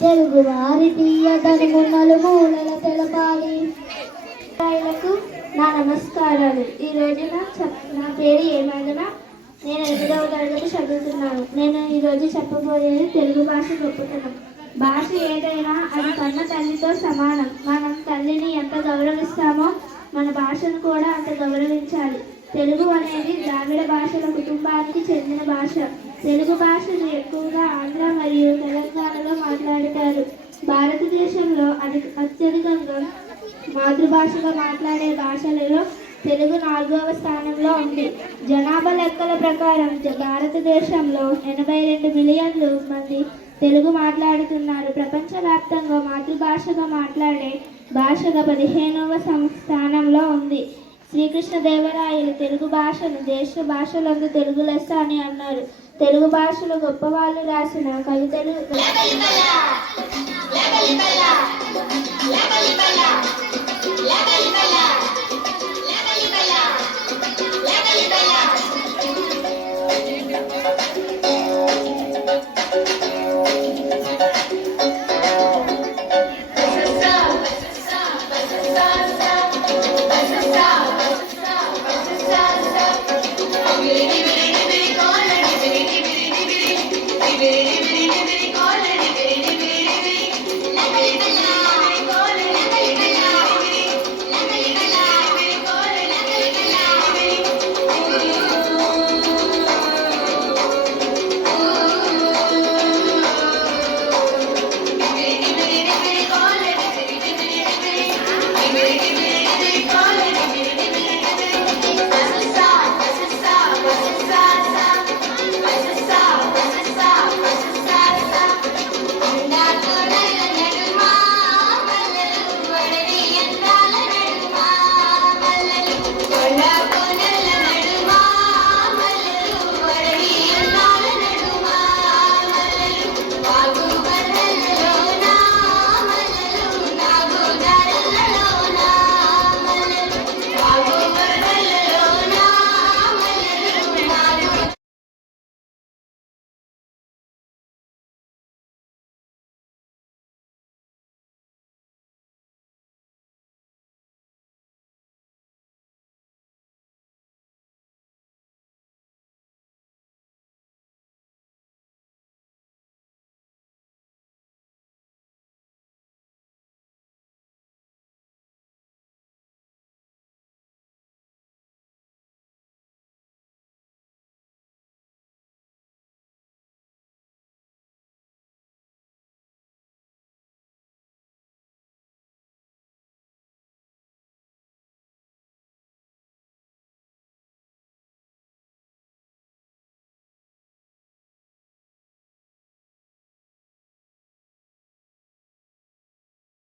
తెలుగు వారి తీయదను నలుమూలల తెలపాలి. నా నమస్కారాలు. ఈ రోజున నా పేరు ఏమైనా, నేను 8వ తరగతి చదువుతున్నాను. నేను ఈరోజు చెప్పబోయేది తెలుగు భాష గొప్పతనం. భాష ఏదైనా అది కన్న తల్లితో సమానం. మనం తల్లిని ఎంత గౌరవిస్తామో మన భాషను కూడా అంత గౌరవించాలి. తెలుగు అనేది ద్రావిడ భాషల కుటుంబానికి చెందిన భాష. తెలుగు భాషను ఎక్కువగా ఆంధ్ర మరియు తెలంగాణలో మాట్లాడతారు. భారతదేశంలో అత్యధికంగా మాతృభాషగా మాట్లాడే భాషలలో తెలుగు 4వ స్థానంలో ఉంది. జనాభా లెక్కల ప్రకారం భారతదేశంలో 82 మిలియన్లు మంది తెలుగు మాట్లాడుతున్నారు. ప్రపంచవ్యాప్తంగా మాతృభాషగా మాట్లాడే భాషగా 15వ స్థానంలో ఉంది. శ్రీకృష్ణదేవరాయలు తెలుగు భాషను దేశ భాషలందు తెలుగు లెస్స అని అన్నారు. తెలుగు భాషలో గొప్పవాళ్ళు రాసిన కవితలు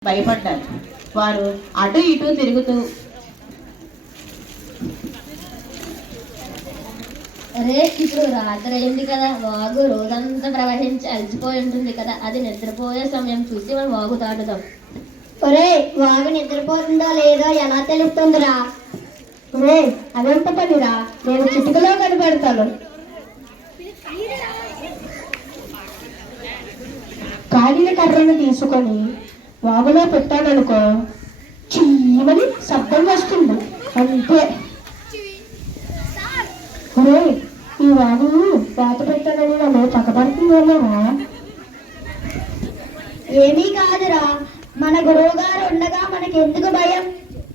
భయపడ్డారు. వారు అటు ఇటు తిరుగుతూ అరే ఇప్పుడు రాత్రి అయింది కదా, వాగు రోజంతా ప్రవహించి అలసిపోయి ఉంటుంది కదా, అది నిద్రపోయే సమయం చూసి మనం వాగు దాటుదాం. ఒరే, వాగు నిద్రపోతుందో లేదో ఎలా తెలుస్తుందిరా? ఒరే, అదంత పనిరా, నేను చిటికలో కనిపెడతాను. కాలిన కర్రను తీసుకొని వాగులో పెట్టాననుకో, చీమని శబ్దం వస్తుంది అంతే. ఒరే, ఈ వాగు పాత పెట్టానని నన్ను పక్కపడుతుందేమోరా. ఏమీ కాదురా, మన గురువు గారు ఉండగా మనకెందుకు భయం?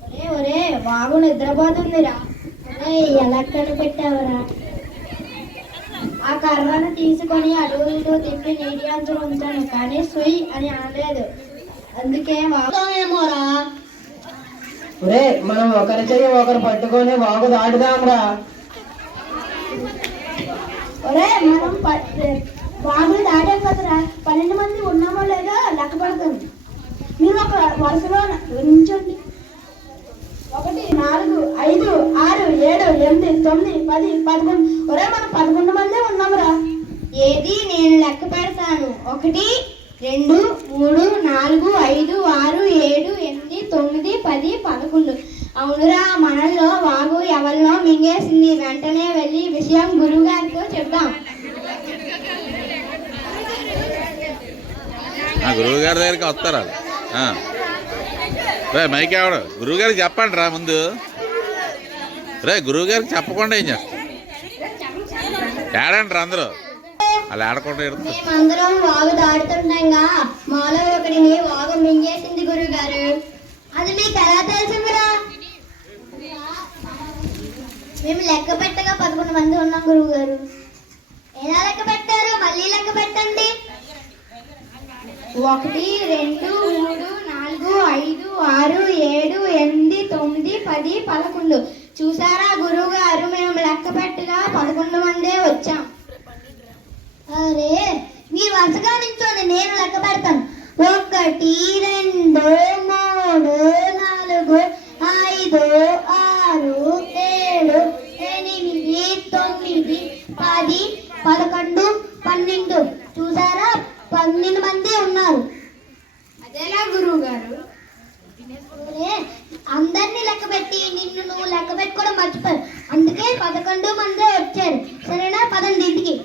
ఒరే ఒరే, వాగు నిద్రపోతుందిరా. ఒరే, ఎలా కనిపెట్టావురా? ఆ కర్రను తీసుకొని అటు ఇటు తిప్పి నీటి అంచు ఉంచాను, కానీ సుయ్ అని అనలేదు. అందుకే వాగుతామేమోరా. ఒరే, మనం ఒకరి చెయ్యి ఒకరు పట్టుకొని వాగు దాటుదాంరా. ఒరే, మనం వాగులు దాటాం కదరా. 12 మంది ఉన్నామో లేదో లెక్క పడతాం. మీరు ఒక వరుసలో ఉంచండి. 1 4 5 6 7 8 9 10 11. ఒరే, మనం 11 మందే ఉన్నామురా. ఏది, నేను లెక్క పెడతాను. 1 2 3 4 5 6 7 8 9 10 11. అవునురా, మనల్లో వాగు ఎవరిలో మింగేసింది. వెంటనే వెళ్ళి విషయం గురువు గారితో చెప్దాం. గురువు గారి దగ్గరికి వస్తారా? రే మైక్ ఆవిడ గురువు గారికి చెప్పండి రా ముందు. రే గురువు గారికి చెప్పకుండా ఏం చేస్తారు? ఏడండి రా అందరూ, అలా ఆడకుండా మేమందరం వాగు దాడుతుండగా మాలో ఒకడిని వాగు మింగేసింది గురువు గారు. అది మీకు ఎలా తెలిసిందిరా? మేము లెక్క పెట్టగా 11 మంది ఉన్నాం గురువు గారు. ఎలా లెక్క పెట్టారు? మళ్ళీ లెక్క పెట్టండి. 1 2 3 4 5 6 7 8 9 10 11. చూసారా గురువు గారు, మేము లెక్క పెట్టగా 11 మందే వచ్చాం. అరే, మీరు వరుసగా నిల్చోండి, నేను లెక్క పెడతాను. 1 2 3 4 5 6 7 8 9 10 11 12. చూసారా, 12 మంది ఉన్నారు. అదేలా గురువు గారు? అందరినీ లెక్క పెట్టి నిన్ను నువ్వు లెక్క పెట్టుకోవడం మర్చిపోయారు. అందుకే 11 మందే వచ్చారు. సరేనా? పదండి ఇంటికి.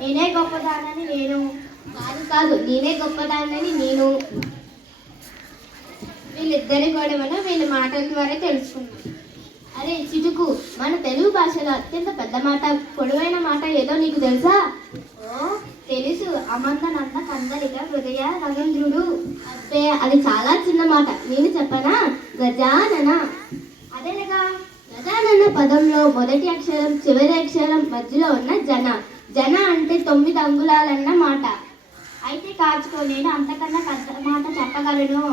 నేనే గొప్పదానని నేను కాదు నేనే గొప్పదానని నేను. వీళ్ళిద్దరి గొడవను వీళ్ళ మాటల ద్వారా తెలుసుకున్నాం. అరే చిటుకు, మన తెలుగు భాషలో అత్యంత పెద్ద మాట, పొడవైన మాట ఏదో నీకు తెలుసా? ఓ తెలుసు, అమంద నంద కందలిక హృదయ రవీంద్రుడు. అబ్బే, అది చాలా చిన్న మాట. నేను చెప్పనా? గజానన. అదేనగా, గజానన పదంలో మొదటి అక్షరం చివరి అక్షరం మధ్యలో ఉన్న జన. జన అంటే 9 అంగుళాలన్న మాట. అయితే కాచుకో, నేను అంతకన్నా పెద్ద మాట చెప్పగలను.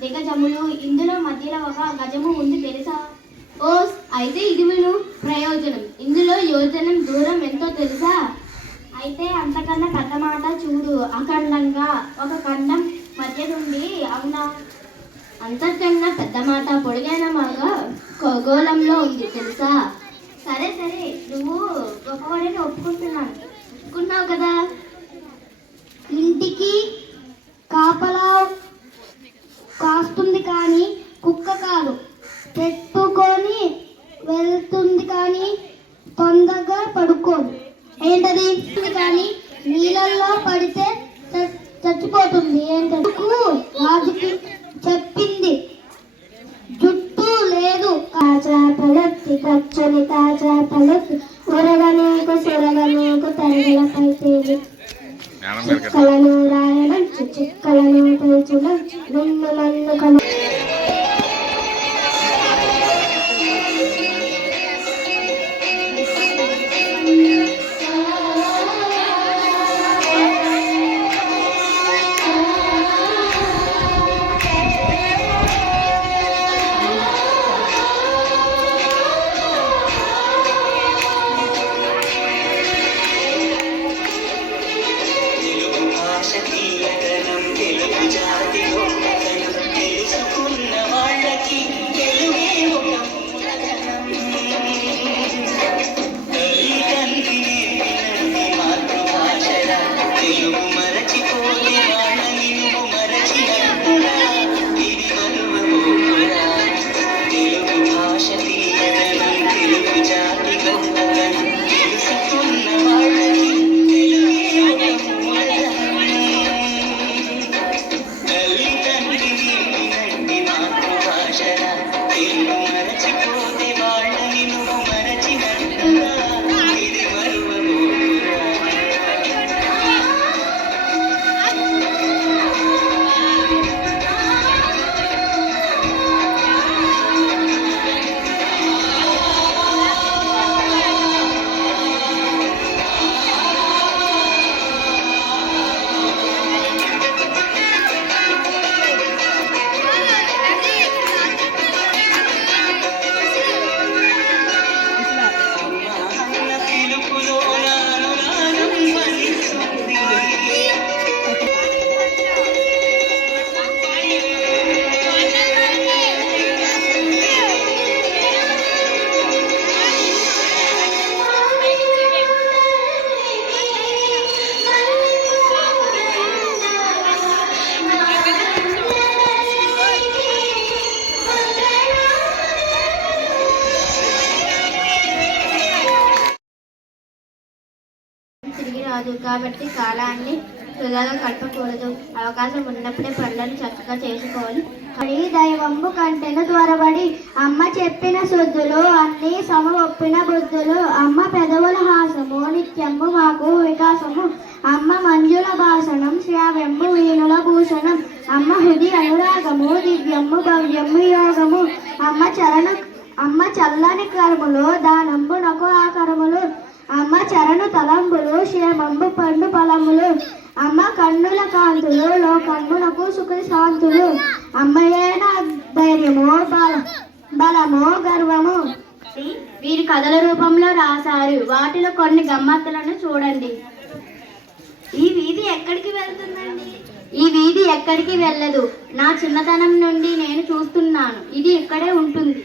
దిగజములు. ఇందులో మధ్యలో ఒక గజము ఉంది తెలుసా? ఓ అయితే ఇది విను. ప్రయోజనం. ఇందులో యోజనం దూరం ఎంతో తెలుసా? అయితే అంతకన్నా పెద్ద మాట చూడు. అఖండంగా. ఒక ఖండం మధ్య నుండి. అవునా? అంతర్కన్నా పెద్ద మాట పొడిగైన మాట ఖగోళంలో ఉంది తెలుసా? సరే సరే, నువ్వు గొప్పవాడిని ఒప్పుకుంటున్నాను. ఒప్పుకున్నావు కదా? ఇంటికి కాపలా కాస్తుంది కానీ కుక్క కాదు. పెట్టుకొని వెళ్తుంది కానీ తొందరగా పడుకోదు. ఏంటది? కానీ నీళ్ళల్లో పడితే చచ్చిపోతుంది. ఏంటది? రాజుకి చెప్పింది. జుట్టు లేదు. తాజా పలెత్తి పచ్చని తాజా పలెత్తి ఉరగనీకు సురగనీకు తరగలపై తేలి చిక్కలను రాయనంచు చిక్కలను పెంచును నిన్ను నన్ను కన. రాదు కాబట్టి కాలాన్ని వృధాగా గడపకూడదు. అవకాశం ఉన్నప్పుడే పనులను చక్కగా చేసుకోవాలి. దైవంబు కంటెను త్వరబడి అమ్మ చెప్పిన శుద్ధులు అన్ని సమ ఒప్పిన బుద్ధులు. అమ్మ పెదవుల హాసము నిత్యము మాకు వికాసము. అమ్మ మంజుల భాషణం శ్రావ్యము వీణుల భూషణం. అమ్మ హృది అనురాగము దివ్యము భవ్యము యోగము. అమ్మ చల్లని కర్ములు దానంబు నకు ఆకరములు. అమ్మ చరణు తలంబులు క్షేమంబు పండు ఫలములు. అమ్మ కన్నుల కాంతులు లోకన్నులకు సుఖ శాంతులు. అమ్మయేన ధైర్యము బలము గర్వము. వీరి కథల రూపంలో రాశారు. వాటిలో కొన్ని గమ్మత్తులను చూడండి. ఈ వీధి ఎక్కడికి వెళ్తుందండి? ఈ వీధి ఎక్కడికి వెళ్ళదు. నా చిన్నతనం నుండి నేను చూస్తున్నాను. ఇది ఇక్కడే ఉంటుంది.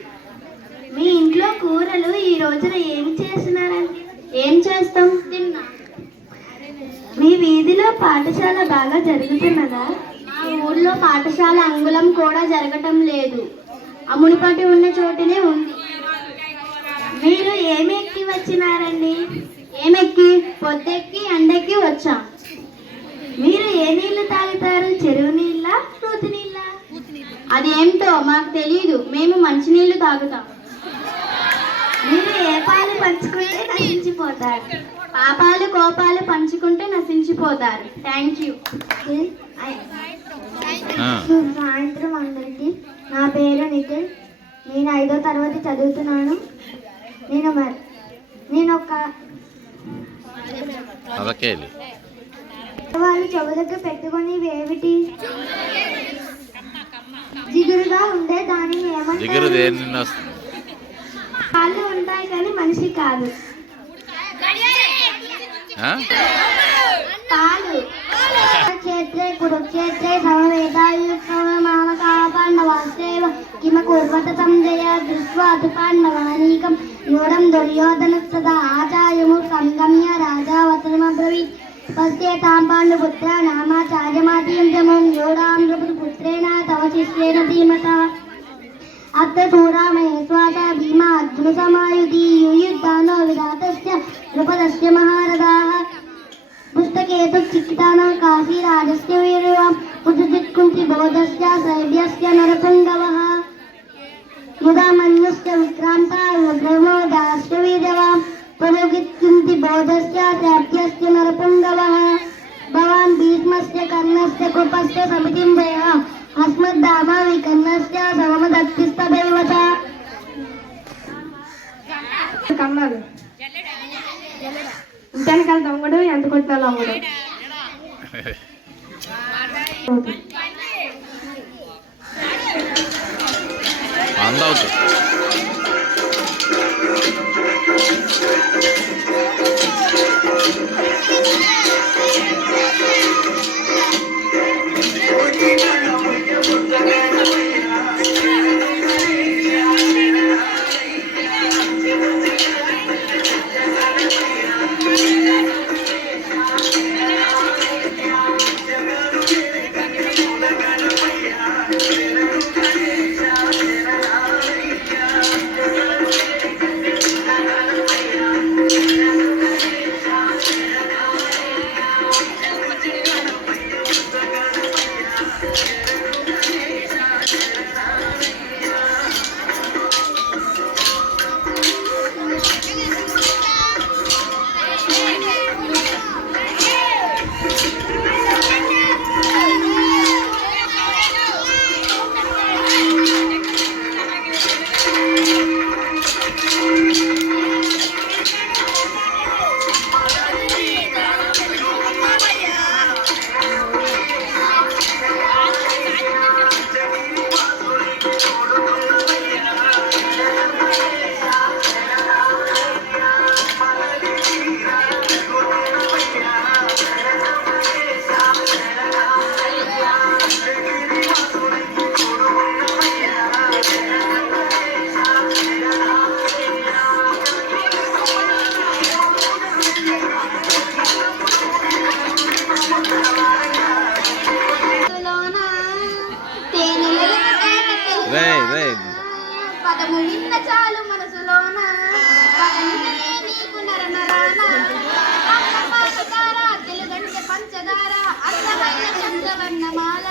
మీ ఇంట్లో కూరలు ఈ రోజున ఏం చేస్తున్నారండి? ఏం చేస్తాం? తిన్నా. మీ వీధిలో పాఠశాల బాగా జరుగుతున్నదా? మీ ఊళ్ళో పాఠశాల అంగుళం కూడా జరగటం లేదు. అమునిపట్టి ఉన్న చోటునే ఉంది. మీరు ఏమెక్కి వచ్చినారండి? ఏమెక్కి? పొద్దెక్కి ఎండెక్కి వచ్చాం. మీరు ఏ నీళ్లు తాగుతారు? చెరువు నీళ్ళ నూతి నీళ్ళ? అదేంటో మాకు తెలియదు. మేము మంచినీళ్లు తాగుతాం. మీరు ఏ పాలు పంచుకుంటే నశించిపోతారు? పాపాలు కోపాలు పంచుకుంటే నశించిపోతారు. Thank you. సాయంత్రం అందరికి. నా పేరు నిఖిల్. నేను 5వ తరగతి చదువుతున్నాను. నేను ఒక వాళ్ళు చెవు దగ్గర పెట్టుకొని ఏమిటి? జిగురుగా ఉండే దానిని ఏమంటారు? కాళ్ళు ఉంటాయి కానీ మనిషి కాదు. పాలు క్షేత్రే కురుక్షేత్రే సమవేతాయుక్తమామకా పాండవాశ్చైవ కిమ కుర్వత సంజయ దృష్ట్వా తు పాండవానీకం న్యూఢం దుర్యోధనస్తదా ఆచార్యము సంగమ్య రాజా వచనమబ్రవీత్ పశ్యేతాం పాండుపుత్ర నామాచార్యమాతీంద్రమం న్యూఢాం ద్రౌపదీపుత్రేణ తవ శిష్యేన ధీమతా అత్ర సూరామహేశ్వాస భీమా అర్జున సమాయుధి యుయుద్ధానో విధాతస్య ద్రుపదస్య మహారథాః పుస్తకేతు చిక్కితానో కాశీరాజస్య వీర్యం ఉజ్జిత్కుంటి బోధస్య శైవ్యస్య నరపుంగవః ముదా మన్యుస్య విక్రాంతా విగ్రహోదాస్య వీర్యవాం పునగిత్కుంటి బోధస్య శైవ్యస్య నరపుంగవః భవాన్ భీష్మస్య కర్ణస్య కృపస్య సమితిం వేహ అస్మద్దామా వికర్ణస్య సమమదత్తిస్తదైవ చ. కన్నాడు ఇంటానికాల దొంగడు ఎంత కొట్టినా లొంగడు. అందవుతు పదము విన్న చాలు మనసులోన నీకు నరనరాన తెలుగంటే పంచదార అర్థమైన చంద్రవర్ణమాల